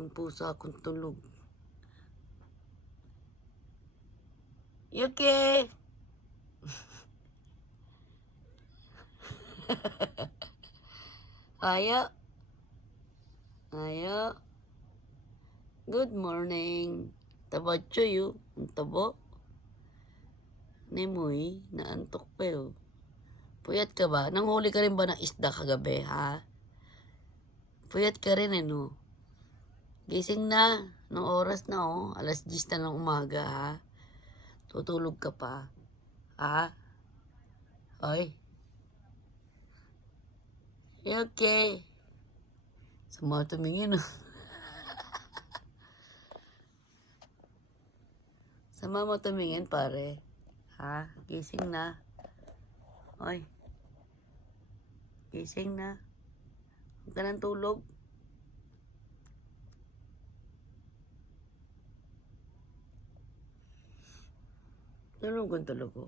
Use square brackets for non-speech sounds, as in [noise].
Yung pusa kong tulog. Yuki! [laughs] Ayo. Ayo. Good morning. Taba chuyo. Ang tabo. Nemoy, naantok pa yun. Puyat ka ba? Nanghuli ka rin ba ng isda kagabi, ha? Puyat ka rin, eh, no? Gising na. Nung oras na, oh. Alas 10 na ng umaga, ha? Tutulog ka pa. Ha? Hoy. You okay? Sama tumingin, oh. [laughs] Sama mo tumingin, pare. Ha? Gising na. Hoy. Gising na. Huwag ka ng tulog. Tulog ang tulog ko.